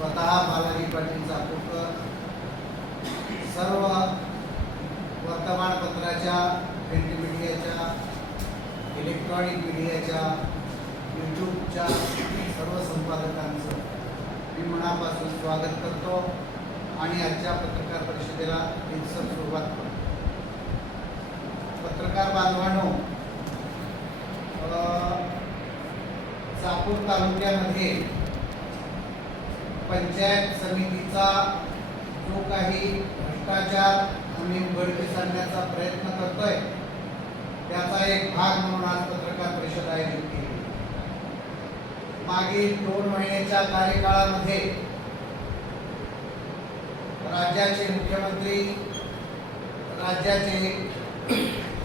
स्वतः बालाजी पाटील चाकूरकर सर्व वर्तमानपत्राच्या, प्रिंट मीडियाच्या, इलेक्ट्रॉनिक मीडियाच्या, यूट्यूबच्या सर्व संपादकांचं मी मनापासून स्वागत करतो आणि आजच्या पत्रकार परिषदेला हिंसक सुरुवात करतो. पत्रकार बांधवांनो, चाकूर तालुक्यामध्ये पंचायत समितीचा जो काही भ्रष्टाचार आम्ही उघडकीस आणण्याचा प्रयत्न करतोय त्याचा एक भाग म्हणून आज पत्रकार परिषद आयोजित केली. मागील 2 महिन्याच्या कार्यकाळामध्ये राज्याचे मुख्यमंत्री, राज्याचे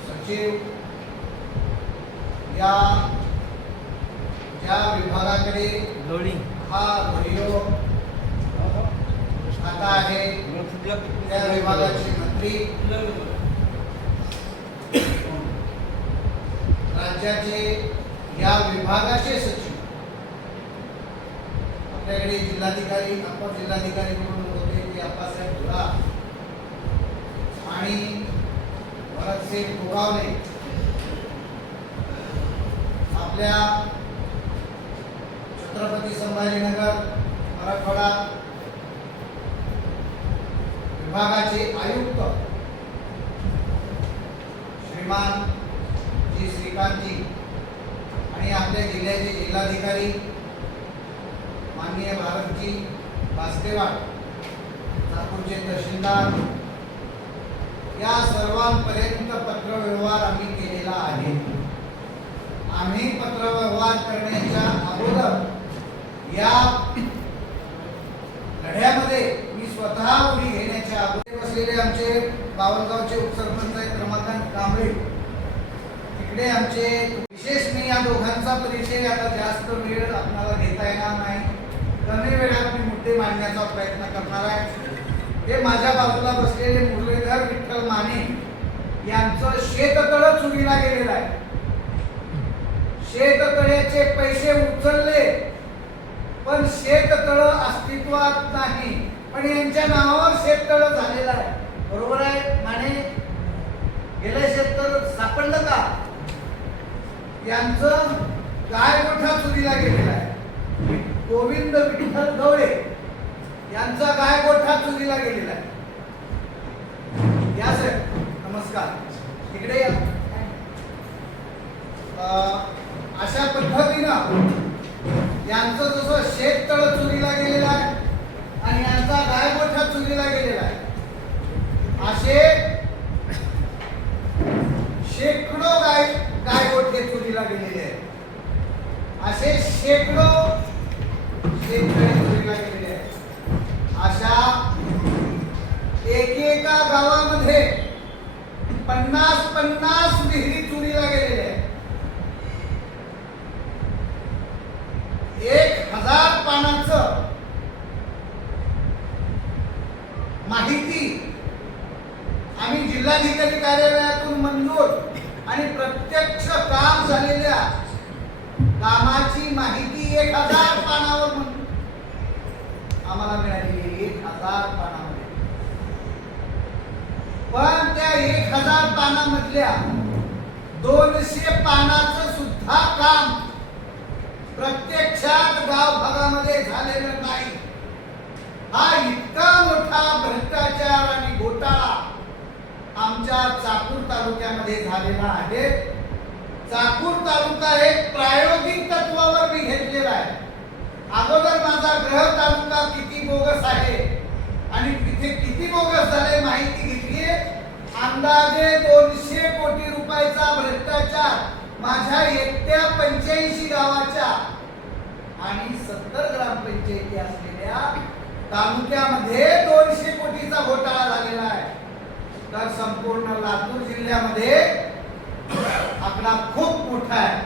सचिव या ज्या विभागाकडे हा व्हिडिओ आता आहे त्या विभागाचे मंत्री, राज्याचे या विभागाचे सचिव, आपल्याकडे जिल्हाधिकारी, अपर जिल्हाधिकारी म्हणून होते ते अप्पासाहेब धुरा आणि भरतसिंग गोगावले, आपल्या छत्रपती संभाजीनगर मराठवाडा विभागाचे आयुक्त श्रीमान जी श्रीकांतजी आणि आपल्या जिल्ह्याचे जिल्हाधिकारी माननीय भारतजी बास्तेवाड, नागपूरचे तहसीलदार, या सर्वांपर्यंत पत्रव्यवहार आम्ही केलेला आहे. आम्ही पत्रव्यवहार करण्याच्या अगोदर या लढ्यामध्ये मी स्वतः उडी घेण्याच्या अगोदर बसलेले आमचे बावनगावचे उपसरपंच आहेत रमाकांत कांबळे, तिकडे आमचे विशेष मी या दोघांचा परिचय आता जास्त वेळ आपल्याला घेता येणार नाही, कमी वेळात मी मुद्दे मांडण्याचा प्रयत्न करणार आहे. हे माझ्या बाजूला बसलेले मुरलीधर विठ्ठल माने यांचं शेततळ चोरीला गेलेलं आहे. शेततळ्याचे पैसे उचलले पण शेततळ अस्तित्वात नाही, पण यांच्या नावावर शेततळ झालेलं आहे. बरोबर आहे माने? गेलं शेततळ सापडलं का? यांचं गायगोठा चोरीला गेलेला आहे. गोविंद विठ्ठल गवळे यांचा गायगोठा चोरीला गेलेला आहे. या सर, नमस्कार, तिकडे या. अशा पद्धतीनं यांचं जसं शेततळ चोरीला गेलेला आहे आणि यांचा गायगोठा चोरीला गेलेला आहे, असे शेकडो गायगोठे चोरीला गेलेले आहेत. असे शेकडो शेततळे चोरीला गेलेले आहेत. अशा एकेका गावामध्ये 50 विहिरी चोरीला गेलेल्या आहेत. 1000 पानाचं माहिती आम्ही जिल्हाधिकारी कार्यालयातून मंजूर आणि प्रत्यक्ष काम झालेल्या कामाची माहिती 1000 पानावर आम्हाला मिळाली. 1000 पानामध्ये, पण त्या 1000 पानामधल्या 200 पानाचं सुद्धा काम प्रत्यक्षात गाव भागामध्ये झालेलं नाही. हा इतका मोठा भ्रष्टाचार आणि घोटाळा आमच्या चाकूर तालुक्यामध्ये झालेला आहे. चाकूर तालुका एक प्रायोगिक तत्वावर मी घेतलेला आहे. अगोदर माझा ग्रह तालुका किती बोगस आहे आणि तिथे किती बोगस झाले माहिती घेतली. अंदाजे 200 कोटी रुपयाचा भ्रष्टाचार माझ्या एकट्या 85 गावाच्या आणि 70 ग्रामपंचायती असलेल्या तालुक्यामध्ये 200 कोटीचा घोटाळा झालेला आहे. तर संपूर्ण लातूर जिल्ह्यामध्ये आकडा खूप मोठा आहे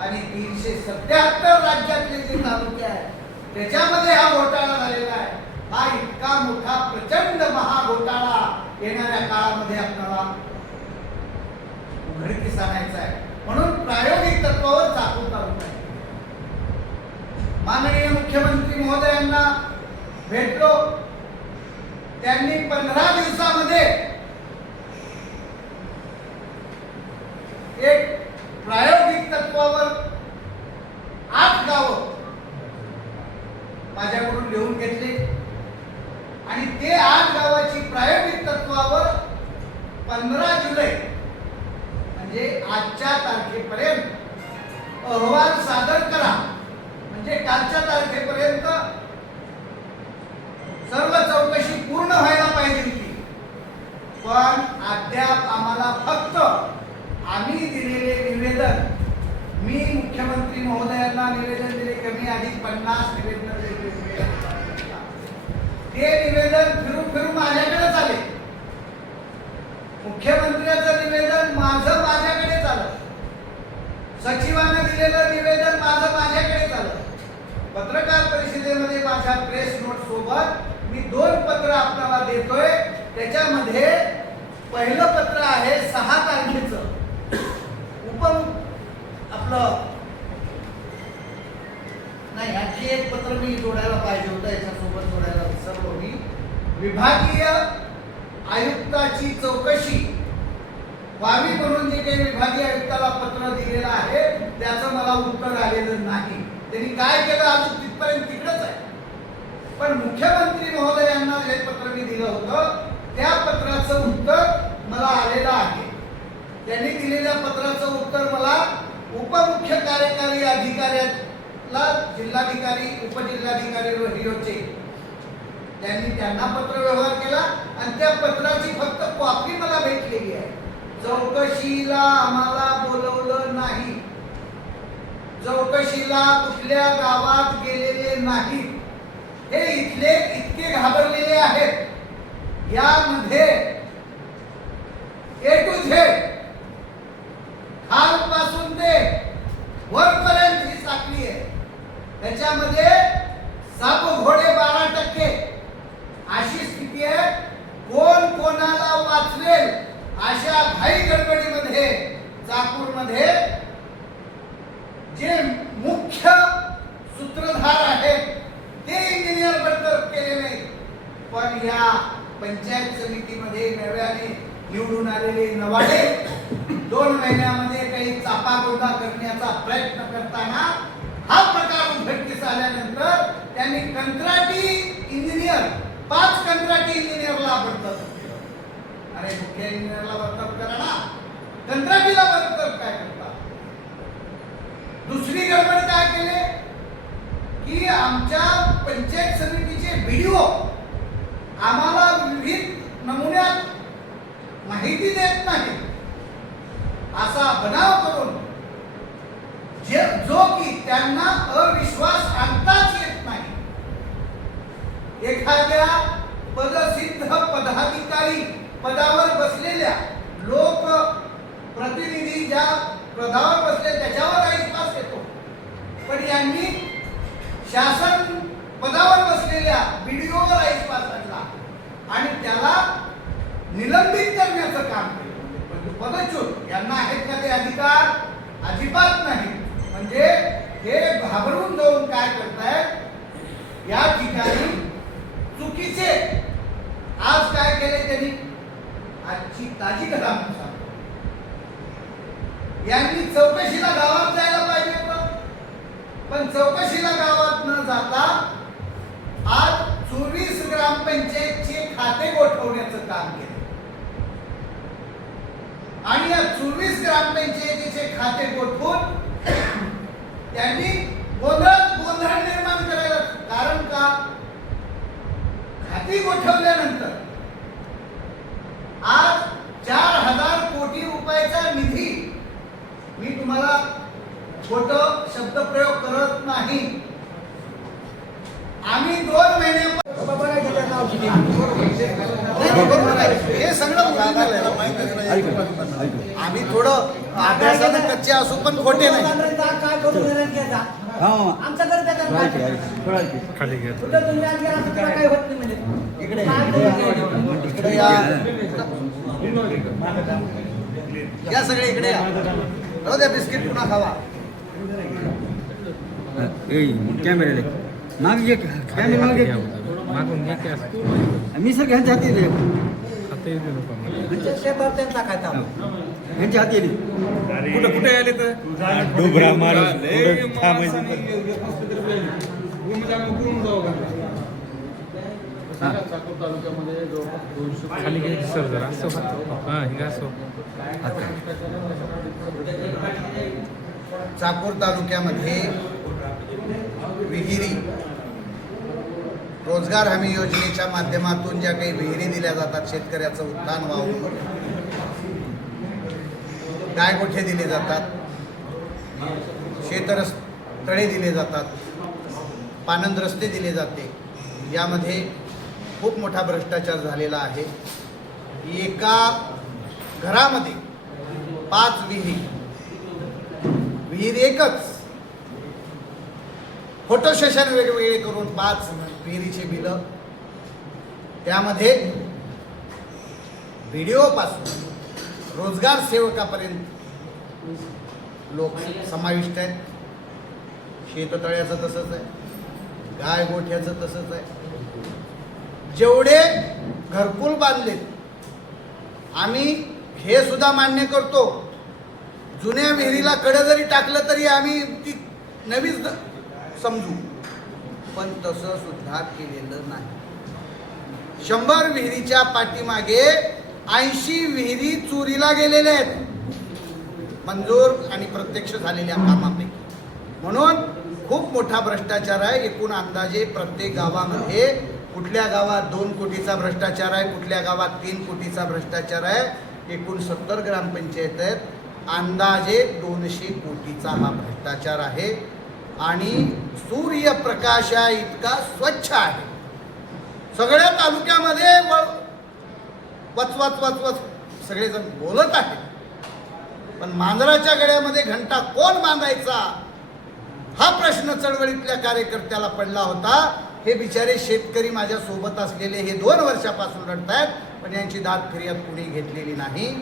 आणि 377 राज्यातले जे तालुके आहेत त्याच्यामध्ये हा घोटाळा झालेला आहे. हा इतका मोठा प्रचंड महाघोटाळा येणाऱ्या काळामध्ये आपल्याला उघडकीस आणायचा आहे. म्हणून प्रायोगिक तत्वावर चाकूर तालुका आहे. माननीय मुख्यमंत्री महोदयांना भेटलो. त्यांनी 15 दिवसामध्ये एक प्रायोगिक तत्वावर 8 गावं माझ्याकडून लिहून घेतले आणि ते 8 गावाची प्रायोगिक तत्वावर 15 जुलै म्हणजे आजच्या तारखेपर्यंत अहवाल सादर करा. म्हणजे कालच्या तारखेपर्यंत सर्व चौकशी पूर्ण व्हायला पाहिजे होती. पण अद्याप आम्हाला फक्त आम्ही दिलेले निवेदन, मी मुख्यमंत्री महोदयांना निवेदन दिले, कमी अधिक 50 निवेदन दिले. ते निवेदन फिरून माझ्याकडेच आले. मुख्यमंत्र्यांचं निवेदन माझ्याकडेच आलं. सचिवांना दिलेलं निवेदन माझ्याकडेच आलं. पत्रकार परिषदेमध्ये माझ्या प्रेस नोट सोबत मी 2 पत्र आपल्याला देतोय. त्याच्यामध्ये पहिलं पत्र आहे 6 तारखेचं. आपलं नाही, आणखी एक पत्र मी जोडायला पाहिजे होतं, याच्यासोबत जोडायला विसरलो मी. विभागीय आयुक्ताची चौकशी व्हावी म्हणून जे काही विभागीय आयुक्ताला पत्र दिलेलं आहे त्याचं मला उत्तर आलेलं नाही. त्यांनी काय केलं अजून तिथपर्यंत तिकडेच आहे. पण मुख्यमंत्री महोदयांना जे पत्र मी दिलं होतं त्या पत्राचं उत्तर मला आलेलं आहे. त्यांनी दिलेल्या पत्राचं उत्तर मला उपमुख्य कार्यकारी अधिकाऱ्याला जिल्हाधिकारी उपजिल्हाधिकारी हिरोचे त्यांना पत्र व्यवहार केला आणि त्या पत्राची फक्त कॉपी मला भेटलेली आहे. चौकशीला आम्हाला बोलवलं नाही. चौकशीला कुठल्या गावात गेलेले नाही. हे इथले इतके घाबरलेले आहेत. यामध्ये A to Z खालपासून ते वरपर्यंत ही साखळी आहे. त्याच्यामध्ये साप घोडे 12% अशी स्थिती आहे. कोण कोणाला वाचवेल अशा घाई गडबडीमध्ये चाकूरमध्ये जे मुख्य सूत्रधार आहेत ते इंजिनियर बडतर्फ केले नाही. पण या पंचायत समितीमध्ये नव्याने निवडून आलेले नवाडे 2 महिन्यामध्ये काही चापागोंडा करण्याचा प्रयत्न करताना हा प्रकार उघडकीस आल्यानंतर त्यांनी कंत्राटी इंजिनियर 5 कंत्राटी इंजिनियरला बडतर्फ केलं. अरे मुख्य इंजिनियरला बडतर्फ करा ना, कंत्राटीला बडतर्फ काय करता? दुसरी गडबड काय केले की आमच्या पंचायत समितीचे व्हिडिओ आम्हाला विविध नमुन्यात माहिती देत नाही असा बनाव करून जो की त्यांना अविश्वास आणताच येत नाही. एखाद्या पदसिद्ध पदाधिकारी पदावर बसलेल्या लोक प्रतिनिधी ज्या पदावर बसले त्याच्यावर अविश्वास येतो. पण यांनी शासन पदावर बसलेल्या व्हिडिओवर अविश्वास आणला आणि त्याला निलंबित करण्याचं काम केलं. पदच्युत यांना आहेत का ते अधिकार? अजिबात नाही. म्हणजे हे घाबरून जाऊन काय करतायत या ठिकाणी चुकीचे. आज काय केले त्यांनी? आजची ताजी घडामोड सांगतो. यांनी चौकशीला गावात जायला पाहिजे होतं, पण चौकशीला गावात न जाता आज 24 ग्रामपंचायतचे खाते गोठवण्याचं काम केलं आणि या 24 ग्रामपंचायतीचे खाते गोठवून त्यांनी गोंधळ निर्माण करायला. कारण का? खाती गोठवल्यानंतर आज 4000 कोटी रुपयाचा निधी, मी तुम्हाला खोटं शब्दप्रयोग करत नाही, आम्ही 2 महिन्यापासून हे सगळं आम्ही थोडं अभ्यासानं कच्चे असू पण खोटे नाही. इकडे इकडे या सगळे इकडे या. राहू द्या, बिस्किट पुन्हा खावा. कॅमेरा मागे कॅमेरा मागे मागून घे की असं. मी सर ह्यांच्या हाती दिले. आता येते नको मला. ह्यांच्या शेतात त्यांचा काय ताप? ह्यांच्या हाती दिली. कुठं कुठे आले तर डोबरा मारून लय पुढं माणसाने थांबायचं. हॉस्पिटल घेऊन जाऊ का चाकूर तालुक्यामध्ये जवळपास खाली घे सर जरा असं होतं. हां हे असं चाकूर तालुक्यामध्ये विहिरी रोजगार हमी योजनेच्या माध्यमातून ज्या काही विहिरी दिल्या जातात, शेतकऱ्याचं उत्थान व्हावं, गायगोठे दिले जातात, शेतरस तळे दिले जातात, पाणंद रस्ते दिले जाते, यामध्ये खूप मोठा भ्रष्टाचार झालेला आहे. एका घरामध्ये 5 विहीर एकच, फोटो सेशन वेगवेगळे करून 5 विहिरीचे बिलं, त्यामध्ये व्हिडिओ पासून रोजगार सेवकापर्यंत लोक समाविष्ट आहेत. शेततळ्याचं तसंच आहे, गाय गोठ्याचं तसंच आहे. जेवढे घरकुल बांधलेत, आम्ही हे सुद्धा मान्य करतो, जुन्या विहिरीला कडं जरी टाकलं तरी आम्ही ती नवीच समजू, पण तसं सुद्धा केलेलं नाही. 100 विहिरीच्या पाठीमागे 80 विहिरी चोरीला गेलेल्या आहेत मंजूर आणि प्रत्यक्ष झालेल्या कामापैकी. म्हणून खूप मोठा भ्रष्टाचार आहे. एकूण अंदाजे प्रत्येक गावामध्ये कुठल्या गावात 2 कोटीचा भ्रष्टाचार आहे, कुठल्या गावात 3 कोटीचा भ्रष्टाचार आहे. एकूण 70 ग्रामपंचायत आहेत. अंदाजे 200 कोटीचा हा भ्रष्टाचार आहे आणि सूर्यप्रकाशा इतका स्वच्छ आहे. सगळ्या तालुक्यामध्ये वच सगळेजण बोलत आहेत, पण मांजराच्या गळ्यामध्ये घंटा कोण बांधायचा हा प्रश्न चळवळीतल्या कार्यकर्त्याला पडला होता. हे बिचारे शेतकरी माझ्या सोबत असलेले हे 2 वर्षापासून लढतायत, पण यांची दाद फिर्याद कुणी घेतलेली नाही.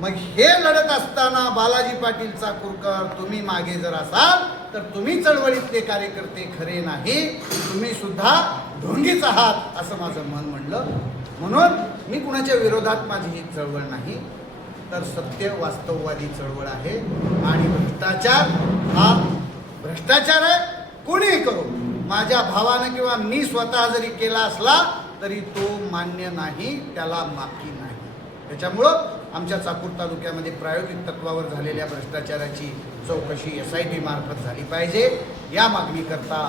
मग हे लढत असताना बालाजी पाटील चाकूरकर, तुम्ही मागे जर असाल तर तुम्ही चळवळीतले कार्यकर्ते खरे नाही, तुम्ही सुद्धा ढोंगीच आहात असं माझं मन म्हणलं. म्हणून मी कुणाच्या विरोधात माझी ही चळवळ नाही, तर सत्य वास्तववादी चळवळ आहे. आणि भ्रष्टाचार हा भ्रष्टाचार आहे. कुणीही करो, माझ्या भावानं किंवा मी स्वतः जरी केला असला तरी तो मान्य नाही, त्याला माफी नाही. त्याच्यामुळं आमच्या चाकूर तालुक्यामध्ये प्रायोगिक तत्वावर झालेल्या भ्रष्टाचाराची चौकशी SIT मार्फत झाली पाहिजे. या मागणीकरता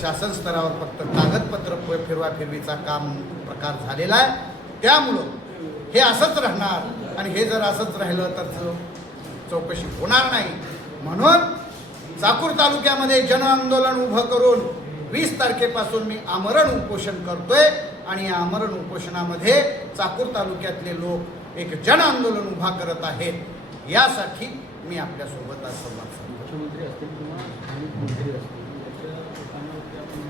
शासन स्तरावर फक्त कागदपत्र फिरवाफिरवीचा प्रकार झालेला आहे. त्यामुळं हे असंच राहणार आणि हे जर असंच राहिलं तर चौकशी होणार नाही. म्हणून चाकूर तालुक्यामध्ये जन आंदोलन उभं करून 20 तारखेपासून मी आमरण उपोषण करतोय आणि या आमरण उपोषणामध्ये चाकूर तालुक्यातले लोक एक जन आंदोलन उभा करत आहेत. यासाठी मी आपल्यासोबत आज संवाद साधतो. मुख्यमंत्री असतील किंवा स्थानिक मंत्री असतील, याच्या कामावरती आपण